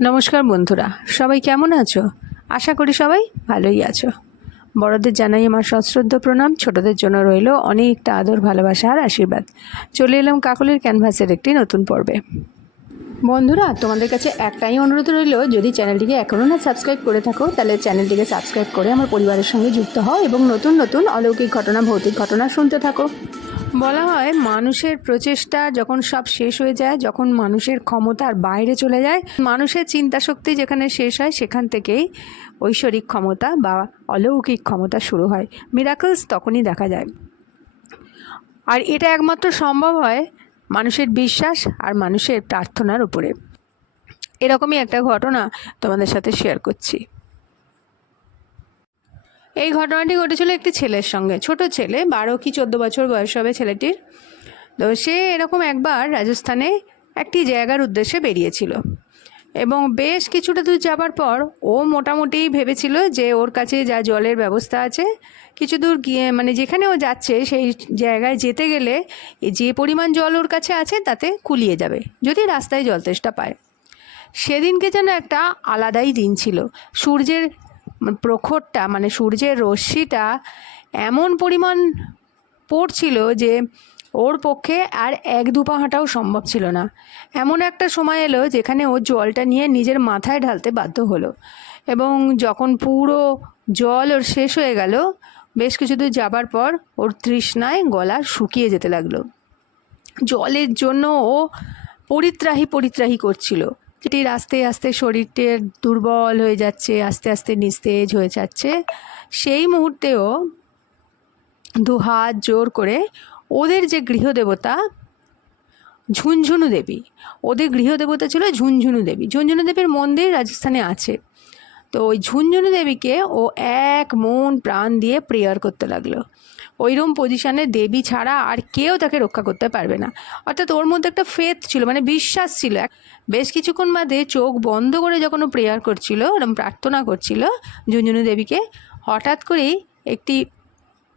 নমস্কার বন্ধুরা, সবাই কেমন আছো? আশা করি সবাই ভালোই আছো। বড়দের জানাই আমার সশ্রদ্ধ প্রণাম, ছোটদের জন্য রইল অনেকটা আদর, ভালোবাসা আর আশীর্বাদ। চলে এলাম কাকলের ক্যানভাসের একটি নতুন পর্বে। বন্ধুরা, তোমাদের কাছে একটাই অনুরোধ রইল, যদি চ্যানেলটিকে এখনও না সাবস্ক্রাইব করে থাকো, তাহলে চ্যানেলটিকে সাবস্ক্রাইব করে আমার পরিবারের সঙ্গে যুক্ত হও এবং নতুন নতুন অলৌকিক ঘটনা, ভৌতিক ঘটনা শুনতে থাকো। বলা হয় মানুষের প্রচেষ্টা যখন সব শেষ হয়ে যায়, যখন মানুষের ক্ষমতার বাইরে চলে যায়, মানুষের চিন্তা শক্তি যেখানে শেষ হয়, সেখান থেকেই ঐশ্বরিক ক্ষমতা বা অলৌকিক ক্ষমতা শুরু হয়। মিরাকলস তখনই দেখা যায়। আর এটা একমাত্র সম্ভব হয় মানুষের বিশ্বাস আর মানুষের প্রার্থনার উপরে। এরকমই একটা ঘটনা তোমাদের সাথে শেয়ার করছি। এই ঘটনাটি ঘটেছিল একটি ছেলের সঙ্গে। ছোট ছেলে, বারো কি চোদ্দ বছর বয়স হবে ছেলেটির। তো সে এরকম একবার রাজস্থানে একটি জায়গার উদ্দেশ্যে বেরিয়েছিল। এবং বেশ কিছুটা দূর যাবার পর ও মোটামুটি ভেবেছিল যে ওর কাছে যা জলের ব্যবস্থা আছে, কিছু দূর গিয়ে মানে যেখানে ও যাচ্ছে সেই জায়গায় যেতে গেলে যে পরিমাণ জল ওর কাছে আছে তাতে কুলিয়ে যাবে, যদি রাস্তায় জল তেষ্টা পায়। সেদিনকে যেন একটা আলাদাই দিন ছিল। সূর্যের প্রখরটা মানে সূর্যের রশ্মিটা এমন পরিমাণ পড়ছিল যে ওর পক্ষে আর এক দু পা হাঁটাও সম্ভব ছিল না। এমন একটা সময় এলো যেখানে ও জলটা নিয়ে নিজের মাথায় ঢালতে বাধ্য হলো এবং যখন পুরো জল ওর শেষ হয়ে গেল, বেশ কিছু দূর যাবার পর ওর তৃষ্ণায় গলা শুকিয়ে যেতে লাগল। জলের জন্য ও পরিত্রাহী পরিত্রাহী করছিল। যেটি আস্তে আস্তে শরীরটির দুর্বল হয়ে যাচ্ছে, আস্তে আস্তে নিস্তেজ হয়ে যাচ্ছে। সেই মুহূর্তেও দু হাত জোর করে ওদের যে গৃহদেবতা, ঝুনঝুনু দেবী, ওদের গৃহদেবতা ছিল ঝুনঝুনু দেবী। ঝুনঝুনু দেবীর মন্দির রাজস্থানে আছে। তো ওই ঝুনঝুনু দেবীকে ও এক মন প্রাণ দিয়ে প্রেয়ার করতে লাগল। ওইরকম পজিশানে দেবী ছাড়া আর কেউ তাকে রক্ষা করতে পারবে না। অর্থাৎ ওর মধ্যে একটা ফেথ ছিল মানে বিশ্বাস ছিল। বেশ কিছুক্ষণ বাদে চোখ বন্ধ করে যখন ও প্রেয়ার করছিল এরকম প্রার্থনা করছিল ঝুনঝুনু দেবীকে, হঠাৎ করেই একটি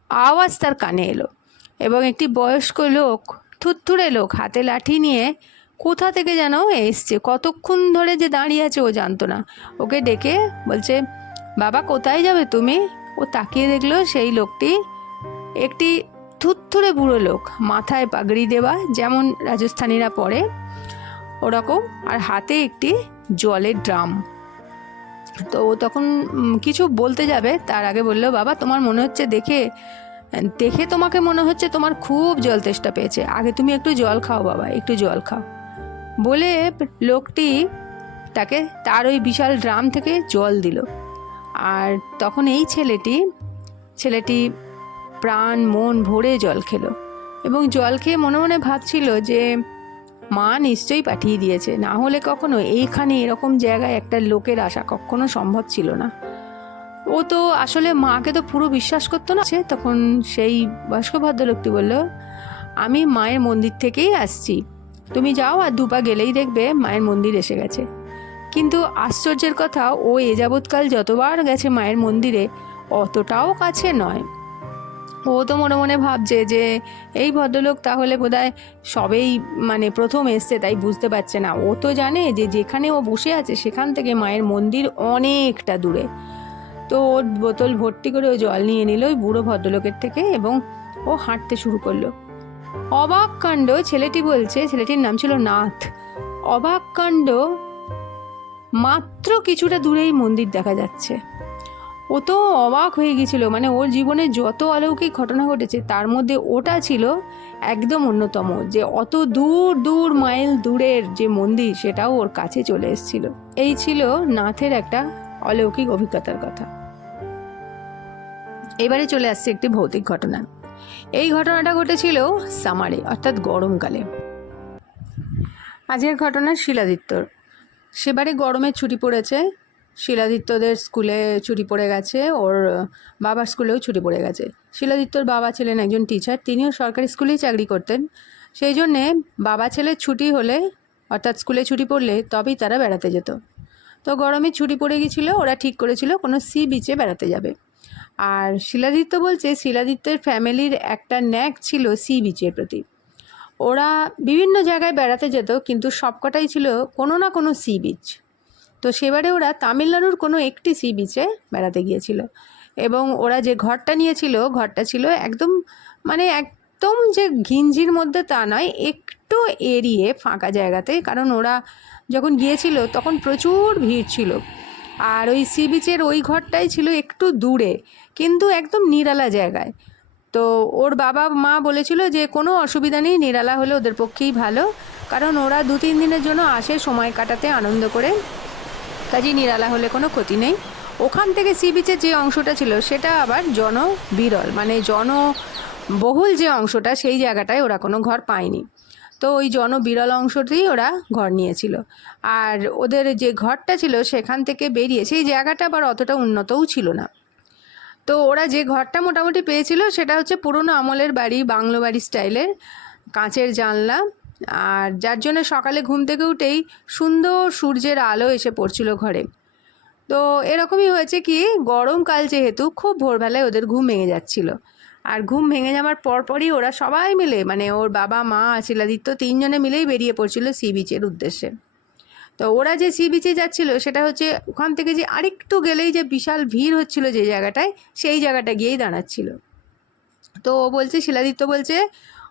আওয়াজ তার কানে এলো এবং একটি বয়স্ক লোক থুত্থুড়ে লোক, হাতে লাঠি নিয়ে কোথা থেকে যেন এসছে? কতক্ষণ ধরে যে দাঁড়িয়ে আছে ও জানতো না। ওকে ডেকে বলছে, বাবা, কোথায় যাবে তুমি? ও তাকিয়ে দেখল সেই লোকটি একটি থুত্থুরে বুড়ো লোক, মাথায় পাগড়ি দেওয়া, যেমন রাজস্থানীরা পরে, ওরকম, আর হাতে একটি জলের ড্রাম। তো ও তখন কিছু বলতে যাবে, তার আগে বলল, বাবা, তোমার মনে হচ্ছে দেখে দেখে তোমাকে মনে হচ্ছে তোমার খুব জল তেষ্টা পেয়েছে। আগে তুমি একটু জল খাও, বাবা, একটু জল খাও। বলে লোকটি তাকে তার ওই বিশাল ড্রাম থেকে জল দিল। আর তখন এই ছেলেটি ছেলেটি প্রাণ, মন ভরে জল খেলো। এবং জল খেয়ে মনে মনে ভাবছিল যে, মা নিশ্চয়ই পাঠিয়ে দিয়েছে। না হলে কখনো এইখানে এরকম জায়গায় একটা লোকের আসা কখনো সম্ভব ছিল না। ও তো আসলে মাকে তো পুরো বিশ্বাস করতো না। সে তখন সেই বয়স্ক ভদ্রলোকটি বলল, আমি মায়ের মন্দির থেকেই আসছি। তুমি যাও আর দুপা গেলেই দেখবে মায়ের মন্দির এসে গেছে। কিন্তু আশ্চর্যের কথা, ও এ যাবৎকাল যতবার গেছে মায়ের মন্দিরে, অতটাও কাছে নয়। ও তো মনে মনে ভাবছে যে এই ভদ্রলোক তাহলে বোধহয় সবেই মানে প্রথম এসছে, তাই বুঝতে পারছে না। ও তো জানে যে যেখানে ও বসে আছে সেখান থেকে মায়ের মন্দির অনেকটা দূরে। তো ওর বোতল ভর্তি করে ও জল নিয়ে নিল ওই বুড়ো ভদ্রলোকের থেকে এবং ও হাঁটতে শুরু করল। অবাক কাণ্ড, ছেলেটি বলছে, ছেলেটির নাম ছিল নাথ। অবাক কাণ্ড, মাত্র কিছুটা দূরেই মন্দির দেখা যাচ্ছে। ও তো অবাক হয়ে গেছিল। মানে ওর জীবনে যত অলৌকিক ঘটনা ঘটেছে, তার মধ্যে ওটা ছিল একদম অন্যতম। যে অত দূর দূর, মাইল দূরের যে মন্দির, সেটাও ওর কাছে চলে এসেছিল। এই ছিল নাথের একটা অলৌকিক অভিজ্ঞতার কথা। এবারে চলে আসছে একটি ভৌতিক ঘটনা। এই ঘটনাটা ঘটেছিল সামারে, অর্থাৎ গরমকালে। আজকের ঘটনা শিলাদিত্যর। সেবারে গরমের ছুটি পড়েছে। শিলাদিত্যদের স্কুলে ছুটি পড়ে গেছে, ওর বাবার স্কুলেও ছুটি পড়ে গেছে। শিলাদিত্যর বাবা ছিলেন একজন টিচার তিনিও সরকারি স্কুলেই চাকরি করতেন। সেই জন্যে বাবা ছেলের ছুটি হলে, অর্থাৎ স্কুলে ছুটি পড়লে তবেই তারা বেড়াতে যেত। তো গরমে ছুটি পড়ে গিয়েছিল ওরা ঠিক করেছিল, কোনো সি বিচে বেড়াতে যাবে। আর শিলাদিত্য বলছে, শিলাদিত্যের ফ্যামিলির একটা ন্যাক ছিল সি বিচের প্রতি। ওরা বিভিন্ন জায়গায় বেড়াতে যেত, কিন্তু সবকটাই ছিল কোনো না কোনো সি বিচ তো সেবারে ওরা তামিলনাড়ুর কোনো একটি সি বিচে বেড়াতে গিয়েছিল। এবং ওরা যে ঘরটা নিয়েছিল, ঘরটা ছিল একদম মানে একদম যে ঘিঞ্জির মধ্যে তা নয়, একটু এড়িয়ে ফাঁকা জায়গাতে। কারণ ওরা যখন গিয়েছিল তখন প্রচুর ভিড় ছিল। আর ওই সি বিচের ওই ঘরটাই ছিল একটু দূরে, কিন্তু একদম নিরালা জায়গায়। তো ওর বাবা মা বলেছিল যে, কোনো অসুবিধা নেই, নিরালা হলে ওদের পক্ষেই ভালো। কারণ ওরা দু তিন দিনের জন্য আসে সময় কাটাতে আনন্দ করে। কাজেই নিরালা হলে কোনো ক্ষতি নেই। ওখান থেকে সি বিচের যে অংশটা ছিল, সেটা আবার জনবিরল মানে জনবহুল যে অংশটা, সেই জায়গাটায় ওরা কোনো ঘর পায়নি। তো ওই জনবিরল অংশতেই ওরা ঘর নিয়েছিল। আর ওদের যে ঘরটা ছিল, সেখান থেকে বেরিয়ে, সেই জায়গাটা আবার অতটা উন্নতও ছিল না। তো ওরা যে ঘরটা মোটামুটি পেয়েছিল, সেটা হচ্ছে পুরনো আমলের বাড়ি, বাংলো বাড়ি স্টাইলের কাঁচের জানলা আর যার জন্য সকালে ঘুম থেকে উঠেই সুন্দর সূর্যের আলো এসে পড়ছিল ঘরে। তো এরকমই হয়েছে কি, গরমকাল যেহেতু খুব ভোরবেলায় ওদের ঘুম ভেঙে যাচ্ছিল। আর ঘুম ভেঙে যাওয়ার পরপরই ওরা সবাই মিলে মানে ওর বাবা, মা শিলাদিত্য তিনজনে মিলেই বেরিয়ে পড়ছিল সি বিচের উদ্দেশ্যে। তো ওরা যে সি বিচে যাচ্ছিল, সেটা হচ্ছে ওখান থেকে যে আরেকটু গেলেই যে বিশাল ভিড় হচ্ছিল যে জায়গাটায়, সেই জায়গাটা গিয়েই দাঁড়াচ্ছিল। তো ও বলছে, শিলাদিত্য বলছে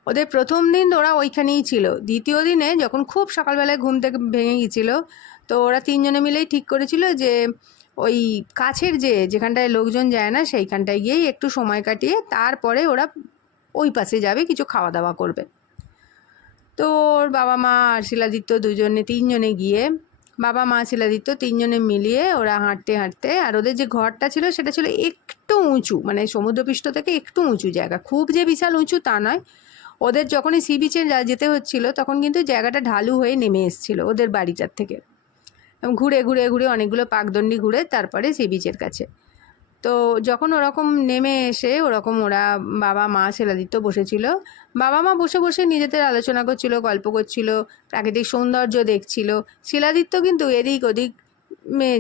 ওদের প্রথম দিন ওরা ওইখানেই ছিল। দ্বিতীয় দিনে যখন খুব সকালবেলায় ঘুম থেকে ভেঙে গিয়েছিল, তো ওরা তিনজনে মিলেই ঠিক করেছিল যে, ওই কাছের যে, যেখানটায় লোকজন যায় না, সেইখানটায় গিয়েই একটু সময় কাটিয়ে তারপরে ওরা ওই পাশে যাবে, কিছু খাওয়া দাওয়া করবে। তো ওর বাবা মা আর শিলাদিত্য দুজনে, তিনজনে গিয়ে, বাবা মা, শিলাদিত্য তিনজনে মিলিয়ে ওরা হাঁটতে হাঁটতে, আর ওদের যে ঘরটা ছিল, সেটা ছিল একটু উঁচু মানে সমুদ্রপৃষ্ঠ থেকে একটু উঁচু জায়গা। খুব যে বিশাল উঁচু তা নয় ওদের যখনই সি বিচে যেতে হচ্ছিল, তখন কিন্তু জায়গাটা ঢালু হয়ে নেমে এসেছিল ওদের বাড়িটার থেকে। ঘুরে ঘুরে ঘুরে অনেকগুলো পাকদণ্ডি ঘুরে তারপরে সি বিচের কাছে। তো যখন ওরকম নেমে এসে ওরকম ওরা বাবা, মা শিলাদিত্য বসেছিল, বাবা, মা বসে বসে নিজেদের আলোচনা করছিল, গল্প করছিল, প্রাকৃতিক সৌন্দর্য দেখছিল। শিলাদিত্য কিন্তু এদিক ওদিক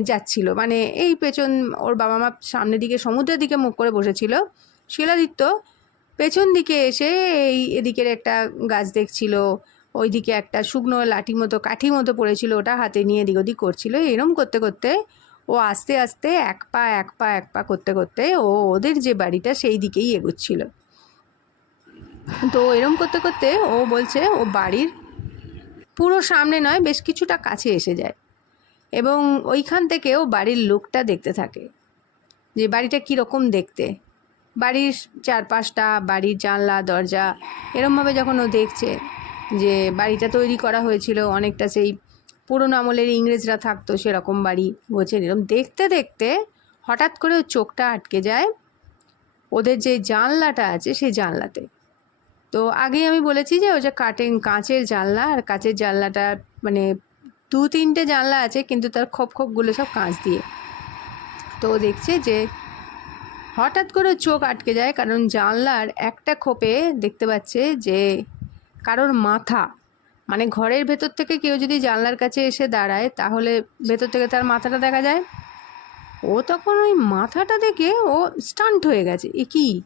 যাচ্ছিল মানে এই পেছন ওর বাবা মা সামনের দিকে, সমুদ্রের দিকে মুখ করে বসেছিল। শিলাদিত্য পেছন দিকে এসে এই এদিকের একটা গাছ দেখছিল, ওইদিকে একটা শুকনো লাঠি মতো, কাঠি মতো পড়েছিল ওটা হাতে নিয়ে এদিক ওদিক করছিল। এরম করতে করতে ও আস্তে আস্তে এক পা এক পা এক পা করতে করতে ও ওদের যে বাড়িটা সেই দিকেই এগোচ্ছিল। তো এরম করতে করতে ও বলছে, ও বাড়ির পুরো সামনে নয়, বেশ কিছুটা কাছে এসে যায়। এবং ওইখান থেকে ও বাড়ির লুকটা দেখতে থাকে, যে বাড়িটা কীরকম দেখতে। বাড়ির চারপাশটা, বাড়ির জানলা, দরজা, এরমভাবে যখন ও দেখছে যে বাড়িটা তৈরি করা হয়েছিল, অনেকটা সেই পুরোনো আমলের ইংরেজরা থাকতো সেরকম বাড়ি বলছে এরকম দেখতে দেখতে হঠাৎ করে ওর চোখটা আটকে যায় ওদের যে জানলাটা আছে সেই জানলাতে। তো আগেই আমি বলেছি যে ওই যে কাটেন কাঁচের জানলা, আর কাঁচের জানলাটা মানে দু তিনটে জানলা আছে, কিন্তু তার খোপ খোপগুলো সব কাঁচ দিয়ে। তো দেখছে যে হঠাৎ করে চোখ আটকে যায় কারণ জানলার একটা খোপে দেখতে পাচ্ছে যে কারোর মাথা। মানে ঘরের ভেতর থেকে কেউ যদি জানলার কাছে এসে দাঁড়ায়, তাহলে ভেতর থেকে তার মাথাটা দেখা যায়। ও তখন ওই মাথাটা দেখে ও স্টান্ট হয়ে গেছে। এ কি?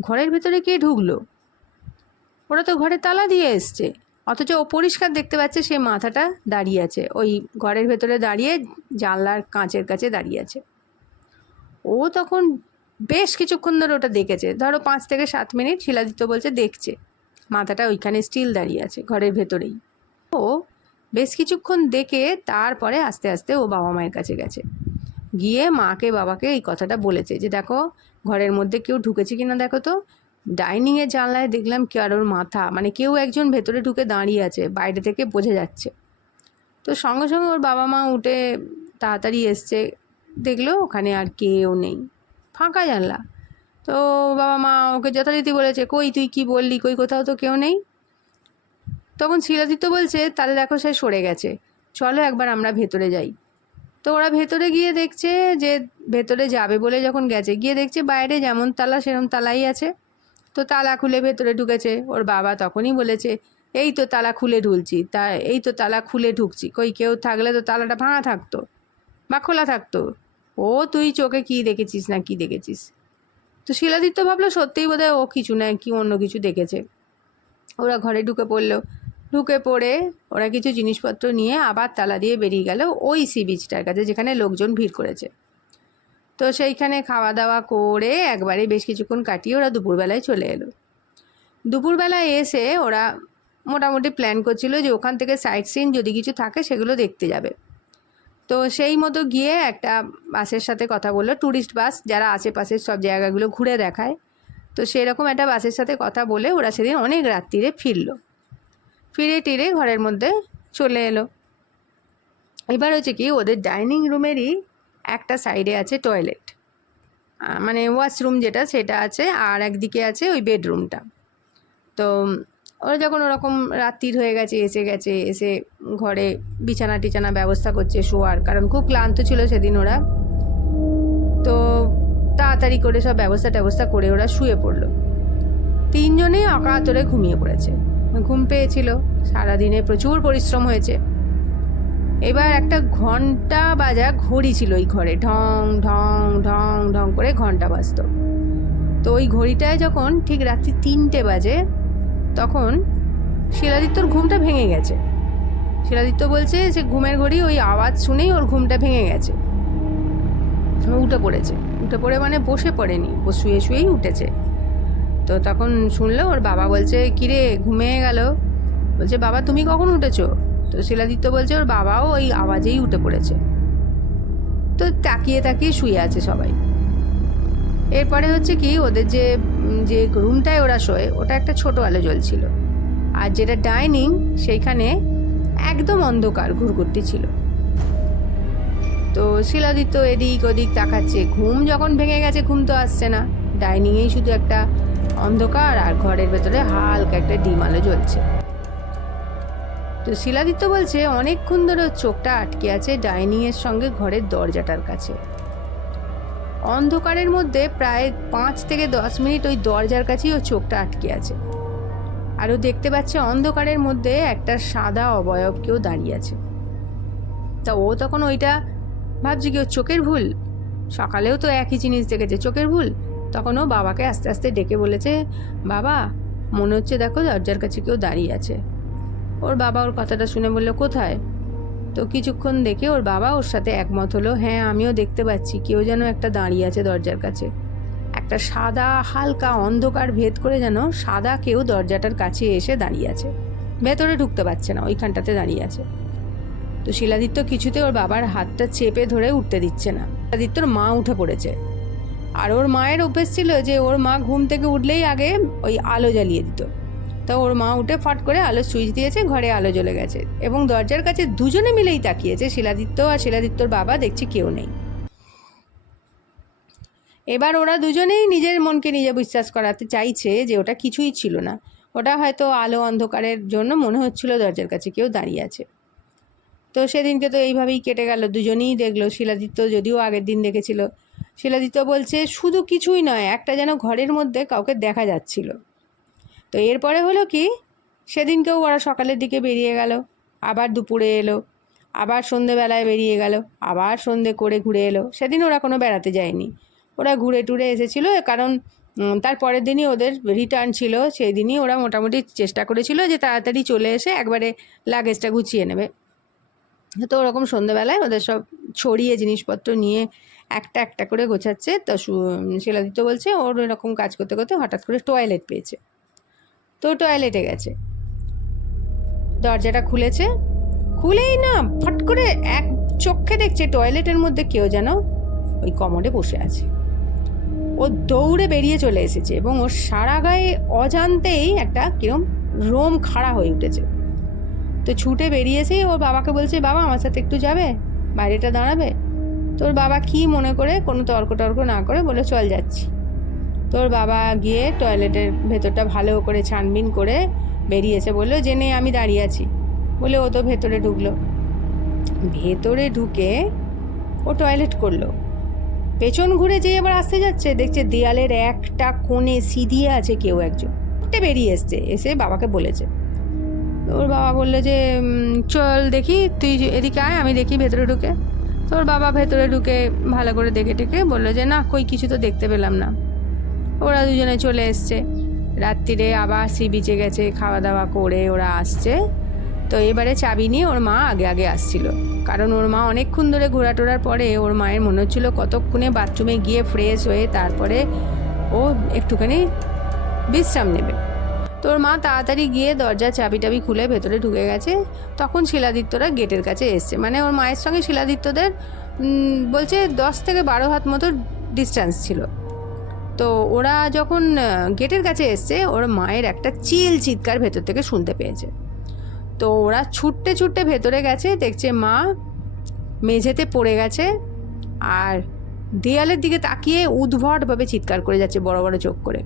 ঘরের ভেতরে কে ঢুকলো? ওরা তো ঘরে তালা দিয়ে এসছে। অথচ ও পরিষ্কার দেখতে পাচ্ছে সে মাথাটা দাঁড়িয়ে আছে। ওই ঘরের ভেতরে দাঁড়িয়ে জানলার কাঁচের কাছে দাঁড়িয়ে আছে। ও তখন বেশ কিছুক্ষণ ধরে ওটা দেখেছে। ধরো পাঁচ থেকে সাত মিনিট শিলাদিত্য বলছে, দেখছে। মাথাটা ওইখানে স্টিল দাঁড়িয়ে আছে, ঘরের ভেতরেই। ও বেশ কিছুক্ষণ দেখে তারপরে আস্তে আস্তে ও বাবা মায়ের কাছে গেছে। গিয়ে মাকে, বাবাকে এই কথাটা বলেছে যে, দেখো, ঘরের মধ্যে কেউ ঢুকেছে কিনা দেখো তো। ডাইনিংয়ের জানলায় দেখলাম কারোর মাথা মানে কেউ একজন ভেতরে ঢুকে দাঁড়িয়ে আছে, বাইরে থেকে বোঝা যাচ্ছে। তো সঙ্গে সঙ্গে ওর বাবা মা উঠে তাড়াতাড়ি এসছে, দেখল ওখানে আর কেউ নেই। ফাঁকা জানলা। তো বাবা মা ওকে যথারীতি বলেছে, কই তুই কি বললি? কই কোথাও তো কেউ নেই? তখন শিলাদিত্য বলছে, তাহলে দেখো সে সরে গেছে। চলো একবার আমরা ভেতরে যাই। তো ওরা ভেতরে গিয়ে দেখছে যে ভেতরে যাবে বলে যখন গেছে, গিয়ে দেখছে বাইরে যেমন তালা সেরকম তালাই আছে। তো তালা খুলে ভেতরে ঢুকেছে। ওর বাবা তখনই বলেছে, এই তো তালা খুলে ঢুলছি, তা এই তো তালা খুলে ঢুকছি। কই কেউ থাকলে তো তালাটা ভাঙা থাকতো বা খোলা থাকতো। ও, তুই চোখে কি দেখেছিস না কি দেখেছিস? তো শিলাদিত্য ভাবলো, সত্যিই বোধহয় ও কিছু না, কি অন্য কিছু দেখেছে। ওরা ঘরে ঢুকে পড়ল। ঢুকে পড়ে ওরা কিছু জিনিসপত্র নিয়ে আবার তালা দিয়ে বেরিয়ে গেল ওই সি বিচটার কাছে, যেখানে লোকজন ভিড় করেছে। তো সেইখানে খাওয়া দাওয়া করে একবারে বেশ কিছুক্ষণ কাটিয়ে ওরা দুপুরবেলায় চলে এলো। দুপুরবেলায় এসে ওরা মোটামুটি প্ল্যান করছিল যে ওখান থেকে সাইট সিন যদি কিছু থাকে সেগুলো দেখতে যাবে। তো সেই মতো গিয়ে একটা বাসের সাথে কথা বলল। ট্যুরিস্ট বাস যারা আশেপাশের সব জায়গাগুলো ঘুরে দেখায়। তো সেরকম একটা বাসের সাথে কথা বলে ওরা সেদিন অনেক রাত্রিরে ফিরলো। ফিরে টিরে ঘরের মধ্যে চলে এলো। এবার হচ্ছে কি ওদের ডাইনিং রুমেরই একটা সাইডে আছে টয়লেট মানে ওয়াশরুম যেটা, সেটা আছে আর একদিকে আছে ওই বেডরুমটা তো ওরা যখন ওরকম রাত্রির হয়ে গেছে, এসে গেছে, এসে ঘরে বিছানা টিছানা ব্যবস্থা করছে শোয়ার, কারণ খুব ক্লান্ত ছিল সেদিন ওরা। তো তাড়াতাড়ি করে সব ব্যবস্থা ট্যবস্থা করে ওরা শুয়ে পড়ল। তিনজনেই অকাতরে ঘুমিয়ে পড়েছে। ঘুম পেয়েছিল, সারাদিনে প্রচুর পরিশ্রম হয়েছে। এবার একটা ঘণ্টা বাজা ঘড়ি ছিল ওই ঘরে, ঢং ঢং ঢং ঢং করে ঘণ্টা বাজত। তো ওই ঘড়িটায় যখন ঠিক রাত্রি তিনটে বাজে তখন শিলাদিত্যর ঘুমটা ভেঙে গেছে। শিলাদিত্য বলছে যে ঘুমের ঘড়ি ওই আওয়াজ শুনেই ওর ঘুমটা ভেঙে গেছে। উঠে পড়েছে। উঠে পড়ে মানে বসে পড়েনি, ও শুয়ে শুয়েই উঠেছে। তো তখন শুনলো, ওর বাবা বলছে, কিরে, ঘুমিয়ে গেল? বলছে, বাবা, তুমি কখন উঠেছো? তো শিলাদিত্য বলছে, ওর বাবাও ওই আওয়াজেই উঠে পড়েছে। তো তাকিয়ে তাকিয়ে শুয়ে আছে সবাই। এরপরে হচ্ছে কি, ওদের যে যে রুমটায় ওরা শোয়, ওটা একটা ছোট আলো জ্বলছিল। আর যেটা ডাইনিং, সেইখানে একদম অন্ধকার ঘুরঘুরটি ছিল। তো শিলাদিত্য এদিক ওদিক তাকাচ্ছে। ঘুম যখন ভেঙে গেছে, ঘুম তো আসছে না। ডাইনিংয়েই শুধু একটা অন্ধকার আর ঘরের ভেতরে হালকা একটা ডিম আলো জ্বলছে। তো শিলাদিত্য বলছে, অনেকক্ষণ ধরে চোখটা আটকে আছে ডাইনিংয়ের সঙ্গে ঘরের দরজাটার কাছে। অন্ধকারের মধ্যে প্রায় পাঁচ থেকে দশ মিনিট ওই দরজার কাছেই ও চোখটা আটকে আছে। আর ও দেখতে পাচ্ছে অন্ধকারের মধ্যে একটা সাদা অবয়ব কেউ দাঁড়িয়ে আছে। তা ও তখন ওইটা ভাবছে কি, ওর চোখের ভুল? সকালেও তো একই জিনিস দেখেছে, চোখের ভুল? তখন ও বাবাকে আস্তে আস্তে ডেকে বলেছে, বাবা, মনে হচ্ছে দেখো দরজার কাছে কেউ দাঁড়িয়ে আছে। ওর বাবা ওর কথাটা শুনে বলল, কোথায়? তো কিছুক্ষণ দেখে ওর বাবা ওর সাথে একমত হলো হ্যাঁ আমিও দেখতে পাচ্ছি, কেউ যেন একটা দাঁড়িয়ে আছে দরজার কাছে। একটা সাদা, হালকা অন্ধকার ভেদ করে যেন সাদা কেউ দরজাটার কাছে এসে দাঁড়িয়ে আছে। ভেতরে ঢুকতে পারছে না, ওইখানটাতে দাঁড়িয়ে আছে। তো শিলাদিত্য কিছুতে ওর বাবার হাতটা চেপে ধরে উঠতে দিচ্ছে না। শিলাদিত্যর মা উঠে পড়েছে। আর ওর মায়ের অভ্যেস ছিল যে ওর মা ঘুম থেকে উঠলেই আগে ওই আলো জ্বালিয়ে দিত। তো ওর মা উঠে ফট করে আলো সুইচ দিয়েছে, ঘরে আলো জ্বলে গেছে এবং দরজার কাছে দুজনে মিলেই তাকিয়েছে, শিলাদিত্য আর শিলাদিত্যর বাবা দেখছি কেউ নেই। এবার ওরা দুজনেই নিজের মনকে নিজে বিশ্বাস করাতে চাইছে যে ওটা কিছুই ছিল না। ওটা হয়তো আলো অন্ধকারের জন্য মনে হচ্ছিল দরজার কাছে কেউ দাঁড়িয়ে আছে। তো সেদিনকে তো এইভাবেই কেটে গেল, দুজনেই দেখল শিলাদিত্য যদিও আগের দিন দেখেছিল। শিলাদিত্য বলছে, শুধু কিছুই নয়, একটা যেন ঘরের মধ্যে কাউকে দেখা যাচ্ছিল। তো এরপরে হলো কি, সেদিনকেও ওরা সকালের দিকে বেরিয়ে গেল, আবার দুপুরে এলো, আবার সন্ধেবেলায় বেরিয়ে গেল, আবার সন্ধে করে ঘুরে এলো। সেদিন ওরা কোনো বেড়াতে যায়নি। ওরা ঘুরে টুরে এসেছিল কারণ তার পরের দিনই ওদের রিটার্ন ছিল, সেই দিনই ওরা মোটামুটি চেষ্টা করেছিল যে তাড়াতাড়ি চলে এসে একবারে লাগেজটা গুছিয়ে নেবে। তো ওরকম সন্ধেবেলায় ওদের সব ছড়িয়ে জিনিসপত্র নিয়ে একটা একটা করে গোছাচ্ছে। তো শিলাদিত্য বলছে, ওর এরকম কাজ করতে করতে হঠাৎ করে টয়লেট পেয়েছে। তো টয়লেটে গেছে। দরজাটা খুলেছে। খুলেই না, ফট করে এক চোখে দেখছে টয়লেটের মধ্যে কেউ যেন ওই কমোডে বসে আছে। ও দৌড়ে বেরিয়ে চলে এসেছে এবং ওর সারা গায়ে অজান্তেই একটা কিরম রোম খাড়া হয়ে উঠেছে। তো ছুটে বেরিয়েছেই ওর বাবাকে বলছে, বাবা, আমার সাথে একটু যাবে? বাইরেটা দাঁড়াবে? তোর বাবা কি মনে করে কোনো তর্ক টর্ক না করে বলে, চল যাচ্ছি। তোর বাবা গিয়ে টয়লেটের ভেতরটা ভালো করে ছানবিন করে বেরিয়েছে বলল, যে নে, আমি দাঁড়িয়ে আছি। বলে ও তো ভেতরে ঢুকলো। ভেতরে ঢুকে ও টয়লেট করল। পেছন ঘুরে যে এবার আসতে যাচ্ছে, দেখছে দেয়ালের একটা কোণে সিধিয়ে আছে কেউ একজন। উঠে বেরিয়ে এসছে, এসে বাবাকে বলেছে। ওর বাবা বলল যে চল দেখি, তুই এদিকে আয়, আমি দেখি ভেতরে ঢুকে। তোর বাবা ভেতরে ঢুকে ভালো করে দেখে টেকে বলল যে, না, কই, কিছু তো দেখতে পেলাম না। ওরা দুজনে চলে এসছে। রাত্রিরে আবার সি বিচে গেছে খাওয়া দাওয়া করে ওরা আসছে। তো এবারে চাবি নিয়ে ওর মা আগে আগে আসছিল। কারণ ওর মা অনেকক্ষণ ধরে ঘোরা টোরার পরে ওর মায়ের মনে হচ্ছিল কতক্ষণে বাথরুমে গিয়ে ফ্রেশ হয়ে তারপরে ও একটুখানি বিশ্রাম নেবে। তোর মা তাড়াতাড়ি গিয়ে দরজা চাবি টাবি খুলে ভেতরে ঢুকে গেছে। তখন শিলাদিত্যরা গেটের কাছে এসছে। মানে ওর মায়ের সঙ্গে শিলাদিত্যদের বলছে দশ থেকে বারো হাত মতো ডিস্টেন্স ছিল। তো ওরা যখন গেটের কাছে এসছে, ওর মায়ের একটা চিল চিৎকার ভেতর থেকে শুনতে পেয়েছে। তো ওরা ছুটতে ছুটতে ভেতরে গেছে, দেখছে মা মেঝেতে পড়ে গেছে আর দেয়ালের দিকে তাকিয়ে উদ্ভটভাবে চিৎকার করে যাচ্ছে বড় বড় চোখ করে।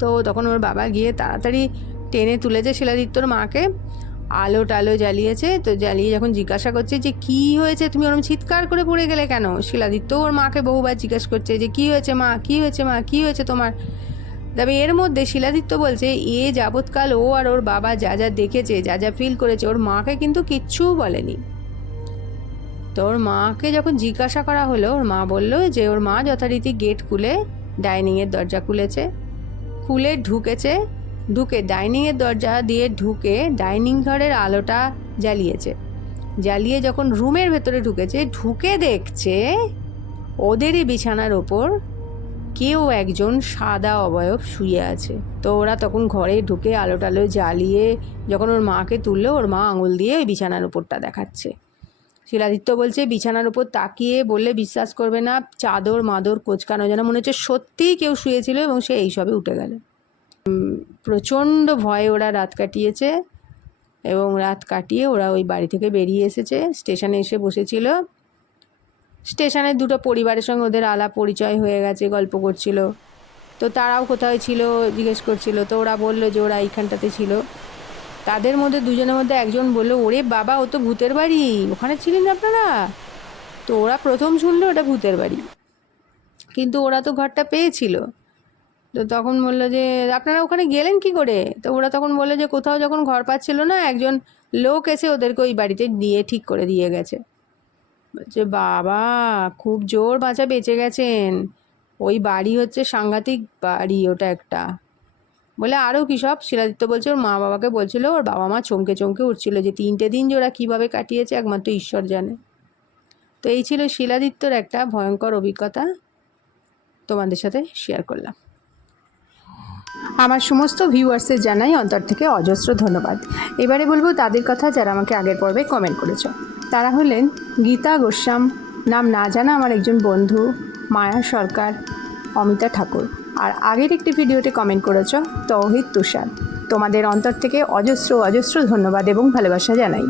তো তখন ওর বাবা গিয়ে তাড়াতাড়ি টেনে তুলেছে শিলাদিত্যর মাকে। আলো টালো জ্বালিয়েছে, তো জ্বালিয়ে যখন জিজ্ঞাসা করছে যে, কি হয়েছে? তুমি ওরম চিৎকার করে পড়ে গেলে কেন? শিলাদিত্য ওর মাকে বহুবার জিজ্ঞেস করছে যে, কি হয়েছে মা? কি হয়েছে মা? কি হয়েছে তোমার? তবে এর মধ্যে শিলাদিত্য বলছে, এ যাবৎকাল ও আর ওর বাবা যা যা দেখেছে, যা যা ফিল করেছে, ওর মাকে কিন্তু কিচ্ছু বলেনি। তো ওর মাকে যখন জিজ্ঞাসা করা হলো, ওর মা বলল যে, ওর মা যথারীতি গেট খুলে ডাইনিংয়ের দরজা খুলেছে, খুলে ঢুকেছে ঢুকে ডাইনিংয়ের দরজা দিয়ে ঢুকে ডাইনিং ঘরের আলোটা জ্বালিয়েছে। জ্বালিয়ে যখন রুমের ভেতরে ঢুকেছে, ঢুকে দেখছে ওদেরই বিছানার ওপর কেউ একজন সাদা অবয়ব শুয়ে আছে। তো ওরা তখন ঘরে ঢুকে আলো টালো জ্বালিয়ে যখন ওর মাকে তুললো, ওর মা আঙুল দিয়ে ওই বিছানার ওপরটা দেখাচ্ছে। শিলাদিত্য বলছে, বিছানার উপর তাকিয়ে বললে বিশ্বাস করবে না চাদর মাদর কোচকানো যেন মনে হচ্ছে সত্যিই কেউ শুয়েছিল এবং সে এইসবে উঠে গেল। প্রচণ্ড ভয়ে ওরা রাত কাটিয়েছে এবং রাত কাটিয়ে ওরা ওই বাড়ি থেকে বেরিয়ে এসেছে। স্টেশনে এসে বসেছিল। স্টেশনের দুটো পরিবারের সঙ্গে ওদের আলাপ পরিচয় হয়ে গেছে, গল্প করছিল। তো তারাও কোথায় ছিল জিজ্ঞেস করছিল। তো ওরা বলল যে ওরা এইখানটাতে ছিল। তাদের মধ্যে দুজনের মধ্যে একজন বলল, ওরে বাবা, ও তো ভূতের বাড়ি, ওখানে ছিলেন আপনারা? তো ওরা প্রথম শুনলো ওটা ভূতের বাড়ি। কিন্তু ওরা তো ঘরটা পেয়েছিল। তো তখন বলল যে, আপনারা ওখানে গেলেন কি করে? তো ওরা তখন বলল যে, কোথাও যখন ঘর পাচ্ছিল না, একজন লোক এসে ওদেরকে ওই বাড়িতে দিয়ে, ঠিক করে দিয়ে গেছে। বলছে, বাবা, খুব জোর বাঁচা বেঁচে গেছেন। ওই বাড়ি হচ্ছে সাংঘাতিক বাড়ি ওটা একটা। বলে আরও কী সব? শিলাদিত্য বলছে, ওর মা বাবাকে বলছিল, ওর বাবা মা চমকে চমকে উঠছিল যে, তিনটে দিন যে ওরা কীভাবে কাটিয়েছে, একমাত্র ঈশ্বর জানে। তো এই ছিল শিলাদিত্যর একটা ভয়ঙ্কর অভিজ্ঞতা তোমাদের সাথে শেয়ার করলাম। আমার সমস্ত ভিউয়ার্সের জানাই অন্তর থেকে অজস্র ধন্যবাদ। এবারে বলব তাদের কথা যারা আমাকে আগের পর্বে কমেন্ট করেছ। তারা হলেন গীতা গোস্বাম, নাম না জানা আমার একজন বন্ধু, মায়া সরকার, অমিতা ঠাকুর। আর আগের একটি ভিডিওতে কমেন্ট করেছ, তৌহিদ তুষার। তোমাদের অন্তর থেকে অজস্র অজস্র ধন্যবাদ এবং ভালোবাসা জানাই।